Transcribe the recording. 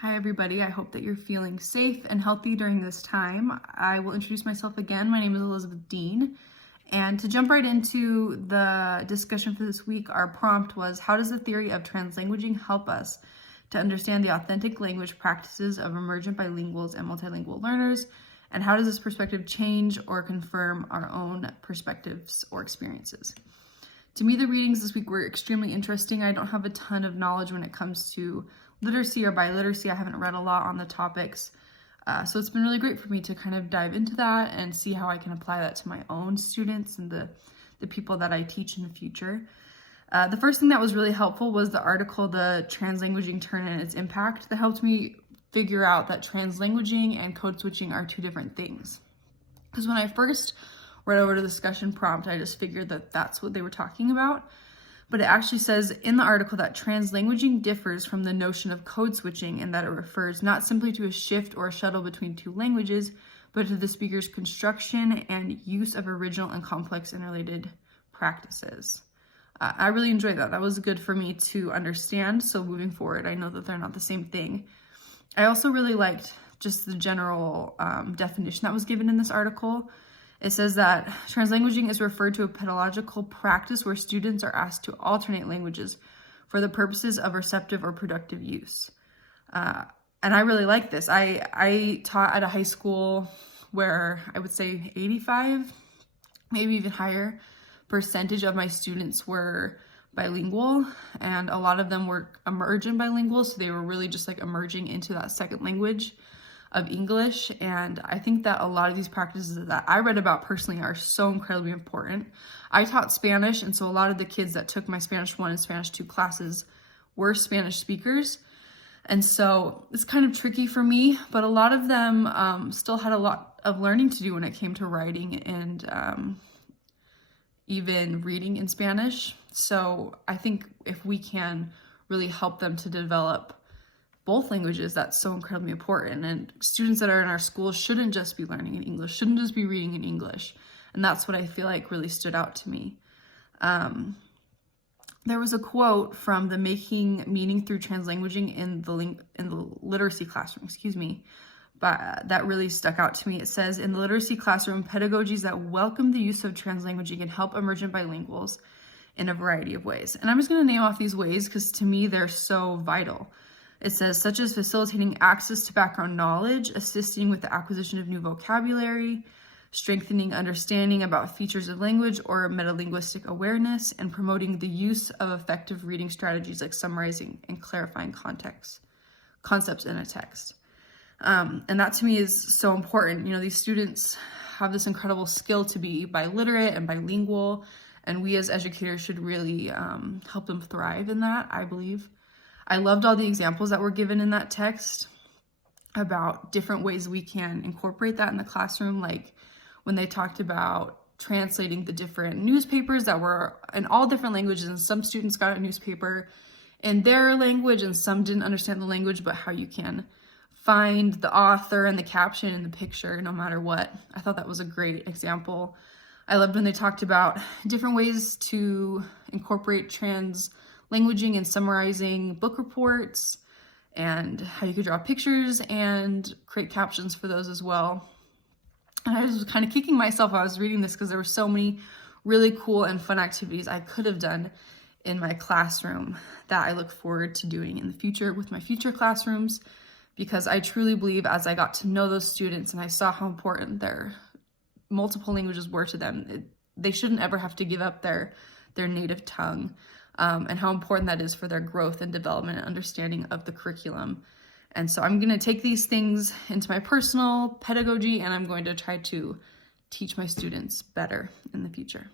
Hi everybody, I hope that you're feeling safe and healthy during this time. I will introduce myself again. My name is Elizabeth Dean. And to jump right into the discussion for this week, our prompt was, how does the theory of translanguaging help us to understand the authentic language practices of emergent bilinguals and multilingual learners? And how does this perspective change or confirm our own perspectives or experiences? To me, the readings this week were extremely interesting. I don't have a ton of knowledge when it comes to literacy or biliteracy. I haven't read a lot on the topics. So it's been really great for me to kind of dive into that and see how I can apply that to my own students and the people that I teach in the future. The first thing that was really helpful was the article, The Translanguaging Turn and Its Impact, that helped me figure out that translanguaging and code switching are two different things. Because when I first read over the discussion prompt, I just figured that that's what they were talking about. But it actually says in the article that translanguaging differs from the notion of code switching in that it refers not simply to a shift or a shuttle between two languages, but to the speaker's construction and use of original and complex and related practices. I really enjoyed that. That was good for me to understand. So moving forward, I know that they're not the same thing. I also really liked just the general definition that was given in this article. It says that translanguaging is referred to a pedagogical practice where students are asked to alternate languages for the purposes of receptive or productive use. And I really like this. I taught at a high school where I would say 85, maybe even higher percentage of my students were bilingual, and a lot of them were emergent bilingual, so they were really just like emerging into that second language of English. And I think that a lot of these practices that I read about personally are so incredibly important. I taught Spanish, and so a lot of the kids that took my Spanish 1 and Spanish 2 classes were Spanish speakers. And so it's kind of tricky for me, but a lot of them still had a lot of learning to do when it came to writing and even reading in Spanish. So I think if we can really help them to develop both languages, that's so incredibly important. And students that are in our schools shouldn't just be learning in English, shouldn't just be reading in English. And that's what I feel like really stood out to me. There was a quote from the Making Meaning Through Translanguaging in the literacy classroom, but that really stuck out to me. It says, in the literacy classroom, pedagogies that welcome the use of translanguaging can help emergent bilinguals in a variety of ways. And I'm just going to name off these ways because to me they're so vital. It says, such as facilitating access to background knowledge, assisting with the acquisition of new vocabulary, strengthening understanding about features of language or metalinguistic awareness, and promoting the use of effective reading strategies like summarizing and clarifying concepts in a text. And that to me is so important. You know, these students have this incredible skill to be biliterate and bilingual, and we as educators should really help them thrive in that, I believe. I loved all the examples that were given in that text about different ways we can incorporate that in the classroom, like when they talked about translating the different newspapers that were in all different languages, and some students got a newspaper in their language and some didn't understand the language, but how you can find the author and the caption in the picture no matter what. I thought that was a great example. I loved when they talked about different ways to incorporate translanguaging and summarizing book reports, and how you could draw pictures and create captions for those as well. And I was kind of kicking myself while I was reading this because there were so many really cool and fun activities I could have done in my classroom that I look forward to doing in the future with my future classrooms, because I truly believe as I got to know those students and I saw how important their multiple languages were to them, they shouldn't ever have to give up their native tongue. And how important that is for their growth and development and understanding of the curriculum. And so I'm going to take these things into my personal pedagogy, and I'm going to try to teach my students better in the future.